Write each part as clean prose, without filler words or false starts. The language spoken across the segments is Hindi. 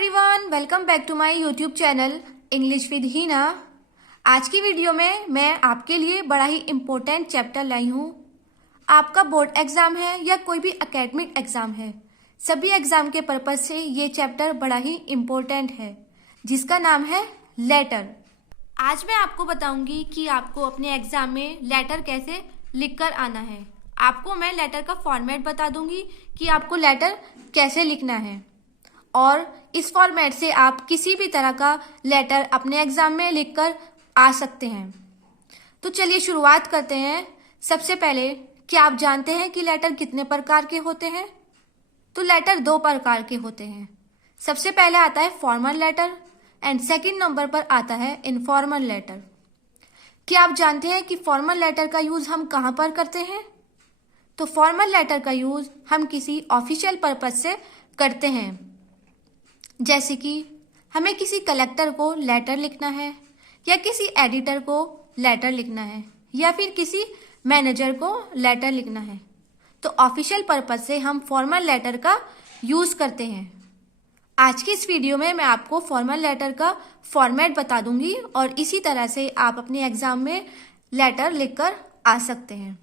Everyone, welcome back to my YouTube channel English with Heena. आज की वीडियो में मैं आपके लिए बड़ा ही इम्पोर्टेंट चैप्टर लाई हूँ। आपका बोर्ड एग्जाम है या कोई भी एकेडमिक एग्जाम है, सभी एग्जाम के पर्पज से ये चैप्टर बड़ा ही इम्पोर्टेंट है, जिसका नाम है लेटर। आज मैं आपको बताऊंगी कि आपको अपने एग्जाम में लेटर कैसे लिखकर आना है। आपको मैं लेटर का फॉर्मेट बता दूंगी कि आपको लेटर कैसे लिखना है, और इस फॉर्मेट से आप किसी भी तरह का लेटर अपने एग्जाम में लिखकर आ सकते हैं। तो चलिए शुरुआत करते हैं। सबसे पहले, क्या आप जानते हैं कि लेटर कितने प्रकार के होते हैं? तो लेटर दो प्रकार के होते हैं। सबसे पहले आता है formal letter and second number पर आता है इनफॉर्मल लेटर। क्या आप जानते हैं कि फॉर्मल लेटर का यूज हम कहाँ पर करते हैं? तो फॉर्मल लेटर का यूज हम किसी ऑफिशियल पर्पज से करते हैं, जैसे कि हमें किसी कलेक्टर को लेटर लिखना है, या किसी एडिटर को लेटर लिखना है, या फिर किसी मैनेजर को लेटर लिखना है। तो ऑफिशियल पर्पज से हम फॉर्मल लेटर का यूज करते हैं। आज की इस वीडियो में मैं आपको फॉर्मल लेटर का फॉर्मेट बता दूंगी, और इसी तरह से आप अपने एग्जाम में लेटर लिखकर आ सकते हैं।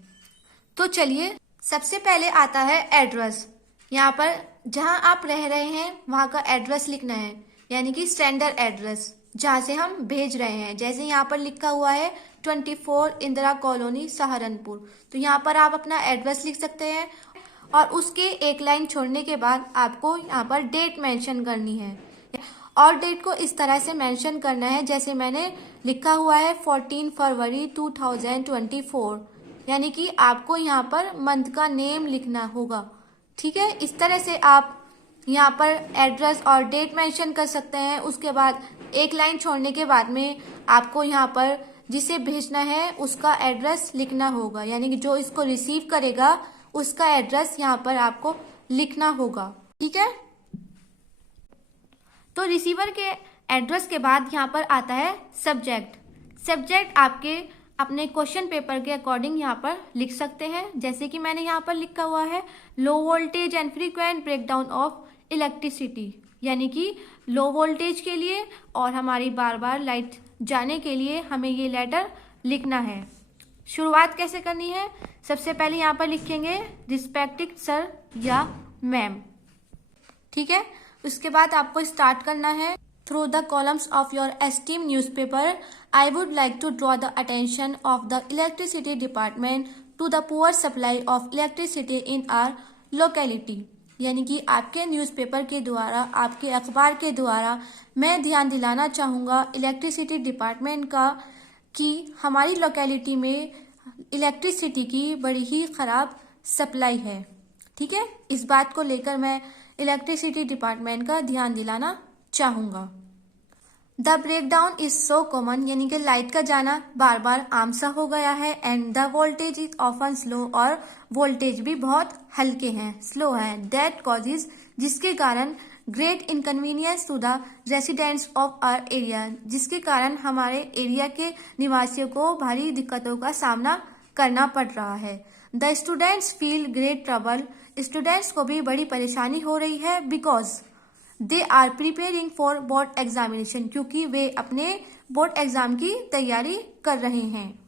तो चलिए, सबसे पहले आता है एड्रेस। यहाँ पर जहाँ आप रह रहे हैं वहाँ का एड्रेस लिखना है, यानी कि स्टैंडर्ड एड्रेस जहाँ से हम भेज रहे हैं। जैसे यहाँ पर लिखा हुआ है 24 इंदिरा कॉलोनी सहारनपुर, तो यहाँ पर आप अपना एड्रेस लिख सकते हैं, और उसके एक लाइन छोड़ने के बाद आपको यहाँ पर डेट मेंशन करनी है, और डेट को इस तरह से मेंशन करना है जैसे मैंने लिखा हुआ है 14 फरवरी 2024, यानी कि आपको यहाँ पर मंथ का नेम लिखना होगा। ठीक है, इस तरह से आप यहाँ पर एड्रेस और डेट मेंशन कर सकते हैं। उसके बाद एक लाइन छोड़ने के बाद में आपको यहाँ पर जिसे भेजना है उसका एड्रेस लिखना होगा, यानी कि जो इसको रिसीव करेगा उसका एड्रेस यहाँ पर आपको लिखना होगा। ठीक है, तो रिसीवर के एड्रेस के बाद यहाँ पर आता है सब्जेक्ट। सब्जेक्ट आपके अपने क्वेश्चन पेपर के अकॉर्डिंग यहाँ पर लिख सकते हैं, जैसे कि मैंने यहाँ पर लिखा हुआ है low voltage and frequent breakdown of electricity, यानी कि लो वोल्टेज के लिए और हमारी बार बार लाइट जाने के लिए हमें ये लेटर लिखना है। शुरुआत कैसे करनी है? सबसे पहले यहाँ पर लिखेंगे रिस्पेक्टेड सर या मैम। ठीक है, उसके बाद आपको स्टार्ट करना है। Through the columns of your esteemed newspaper, I would like to draw the attention of the electricity department to the poor supply of electricity in our locality. यानी कि आपके न्यूज़पेपर के द्वारा, आपके अखबार के द्वारा मैं ध्यान दिलाना चाहूँगा इलेक्ट्रिसिटी डिपार्टमेंट का कि हमारी लोकेलिटी में इलेक्ट्रिसिटी की बड़ी ही ख़राब सप्लाई है। ठीक है, इस बात को लेकर मैं इलेक्ट्रिसिटी डिपार्टमेंट का ध्यान दिलाना चाहूँगा। The breakdown is so common, यानी कि लाइट का जाना बार बार आम सा हो गया है। And the voltage is often slow, और वोल्टेज भी बहुत हल्के हैं, स्लो हैं। दैट कॉजेज, जिसके कारण great inconvenience to the residents of our area, जिसके कारण हमारे एरिया के निवासियों को भारी दिक्कतों का सामना करना पड़ रहा है। The students feel great trouble, students को भी बड़ी परेशानी हो रही है। Because they are preparing for board examination, क्योंकि वे अपने बोर्ड एग्जाम की तैयारी कर रहे हैं।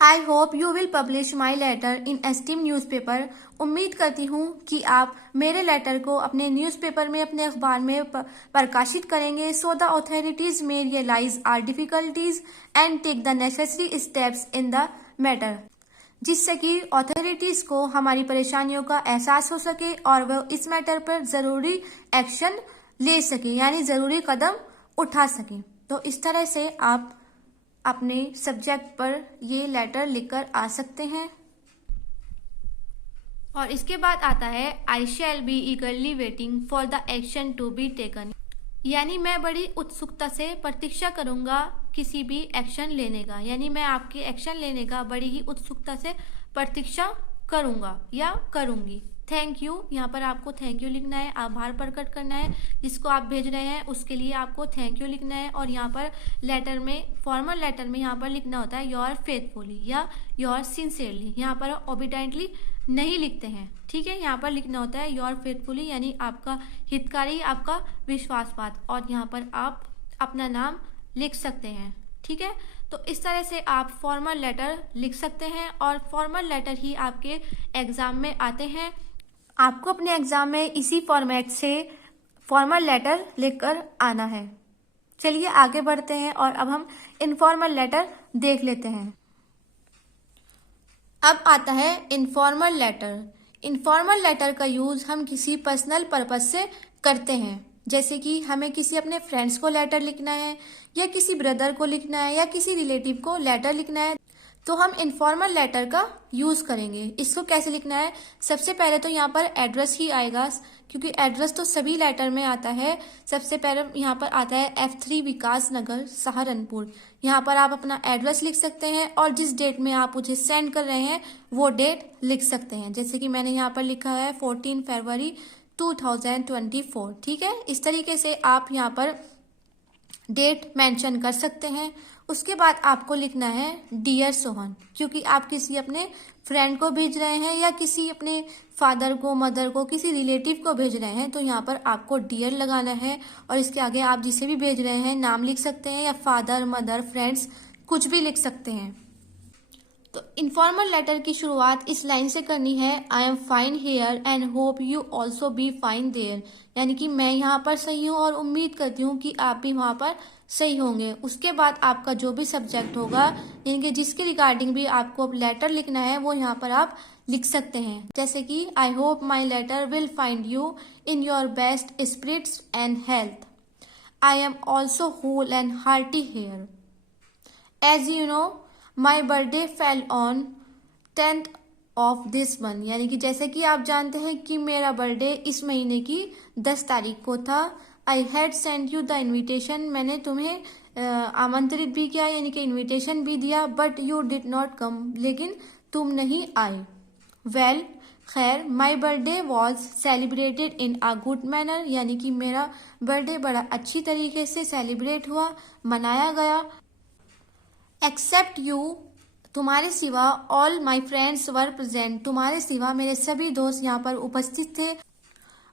I hope you will publish my letter in esteem newspaper, उम्मीद करती हूँ कि आप मेरे लेटर को अपने न्यूज़पेपर में, अपने अखबार में प्रकाशित करेंगे। So the authorities may realise our difficulties and take the necessary steps in the matter, जिससे कि अथॉरिटीज को हमारी परेशानियों का एहसास हो सके और वह इस मैटर पर ज़रूरी एक्शन ले सके, यानी ज़रूरी कदम उठा सके। तो इस तरह से आप अपने सब्जेक्ट पर ये लेटर लिखकर आ सकते हैं। और इसके बाद आता है I shall be eagerly waiting for the action to be taken, यानी मैं बड़ी उत्सुकता से प्रतीक्षा करूंगा किसी भी एक्शन लेने का, यानी मैं आपके एक्शन लेने का बड़ी ही उत्सुकता से प्रतीक्षा करूंगा या करूंगी। थैंक यू, यहाँ पर आपको थैंक यू लिखना है, आभार प्रकट करना है जिसको आप भेज रहे हैं उसके लिए आपको थैंक यू लिखना है। और यहाँ पर लेटर में, फॉर्मल लेटर में यहाँ पर लिखना होता है योर फेथफुली या योर सिंसियरली। यहाँ पर ओबीडेंटली नहीं लिखते हैं, ठीक है। यहाँ पर लिखना होता है योर फेथफुली यानी आपका हितकारी, आपका विश्वासपात। और यहाँ पर आप अपना नाम लिख सकते हैं, ठीक है। तो इस तरह से आप फॉर्मल लेटर लिख सकते हैं और फॉर्मल लेटर ही आपके एग्जाम में आते हैं। आपको अपने एग्जाम में इसी फॉर्मेट से फॉर्मल लेटर लिखकर आना है। चलिए आगे बढ़ते हैं और अब हम इनफॉर्मल लेटर देख लेते हैं। अब आता है इनफॉर्मल लेटर। इनफॉर्मल लेटर का यूज हम किसी पर्सनल पर्पस से करते हैं, जैसे कि हमें किसी अपने फ्रेंड्स को लेटर लिखना है या किसी ब्रदर को लिखना है या किसी रिलेटिव को लेटर लिखना है, तो हम इनफॉर्मल लेटर का यूज करेंगे। इसको कैसे लिखना है, सबसे पहले तो यहाँ पर एड्रेस ही आएगा, क्योंकि एड्रेस तो सभी लेटर में आता है। सबसे पहले यहाँ पर आता है F3 विकास नगर सहारनपुर। यहाँ पर आप अपना एड्रेस लिख सकते हैं और जिस डेट में आप मुझे सेंड कर रहे हैं वो डेट लिख सकते हैं। जैसे कि मैंने यहाँ पर लिखा है 14 फरवरी 2024, ठीक है। इस तरीके से आप यहाँ पर डेट मेंशन कर सकते हैं। उसके बाद आपको लिखना है डियर सोहन, क्योंकि आप किसी अपने फ्रेंड को भेज रहे हैं या किसी अपने फादर को, मदर को, किसी रिलेटिव को भेज रहे हैं, तो यहाँ पर आपको डियर लगाना है। और इसके आगे आप जिसे भी भेज रहे हैं नाम लिख सकते हैं या फादर, मदर, फ्रेंड्स कुछ भी लिख सकते हैं। तो इनफॉर्मल लेटर की शुरुआत इस लाइन से करनी है, I am fine here and hope you also be fine there, यानी कि मैं यहाँ पर सही हूँ और उम्मीद करती हूँ कि आप भी वहाँ पर सही होंगे। उसके बाद आपका जो भी सब्जेक्ट होगा, यानी कि जिसके रिगार्डिंग भी आपको अब लेटर लिखना है, वो यहाँ पर आप लिख सकते हैं। जैसे कि I hope my letter will find you in your best spirits and health. I am also whole and hearty here. As you know my birthday fell on 10th of this month, यानी कि जैसे कि आप जानते हैं कि मेरा बर्थडे इस महीने की 10 तारीख को था। I had send you the invitation, मैंने तुम्हें आमंत्रित भी किया, यानी कि इन्विटेशन भी दिया, but you did not come, लेकिन तुम नहीं आए। वेल खैर, my birthday was celebrated in a good manner, यानी कि मेरा बर्थडे बड़ा अच्छी तरीके से सेलिब्रेट हुआ, मनाया गया। एक्सेप्ट यू, तुम्हारे सिवा, all my friends were present, तुम्हारे सिवा मेरे सभी दोस्त यहाँ पर उपस्थित थे।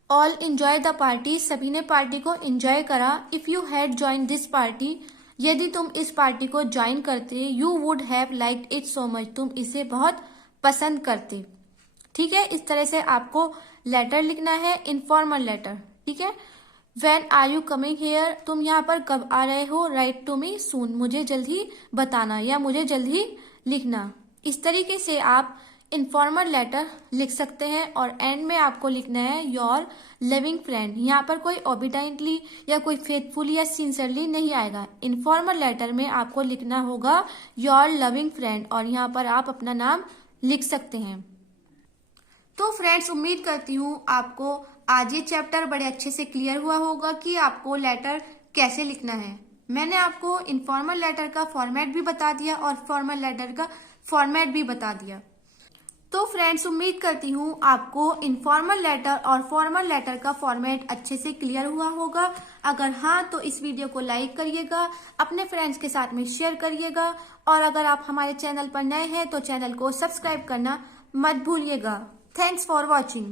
ऑल एंजॉय द पार्टी, सभी ने पार्टी को एंजॉय करा। If you had join this party, यदि तुम इस पार्टी को ज्वाइन करते, you would have liked it so much, तुम इसे बहुत पसंद करते, ठीक है। इस तरह से आपको लेटर लिखना है, इनफॉर्मल लेटर, ठीक है। When are you coming here, तुम यहाँ पर कब आ रहे हो। Write to me soon, मुझे जल्द ही बताना या मुझे जल्द ही लिखना। इस तरीके से आप इनफॉर्मल लेटर लिख सकते हैं। और एंड में आपको लिखना है योर लविंग फ्रेंड। यहाँ पर कोई ओबिडेंटली या कोई फेथफुली या सिंसियरली नहीं आएगा। इनफॉर्मल लेटर में आपको लिखना होगा योर लविंग फ्रेंड और यहाँ पर आप अपना नाम लिख सकते हैं। तो फ्रेंड्स, उम्मीद करती हूँ आपको आज ये चैप्टर बड़े अच्छे से क्लियर हुआ होगा कि आपको लेटर कैसे लिखना है। मैंने आपको इनफॉर्मल लेटर का फॉर्मेट भी बता दिया और फॉर्मल लेटर का फॉर्मेट भी बता दिया। तो फ्रेंड्स, उम्मीद करती हूँ आपको इनफॉर्मल लेटर और फॉर्मल लेटर का फॉर्मेट अच्छे से क्लियर हुआ होगा। अगर हाँ, तो इस वीडियो को लाइक करिएगा, अपने फ्रेंड्स के साथ में शेयर करिएगा और अगर आप हमारे चैनल पर नए हैं तो चैनल को सब्सक्राइब करना मत भूलिएगा। Thanks for watching.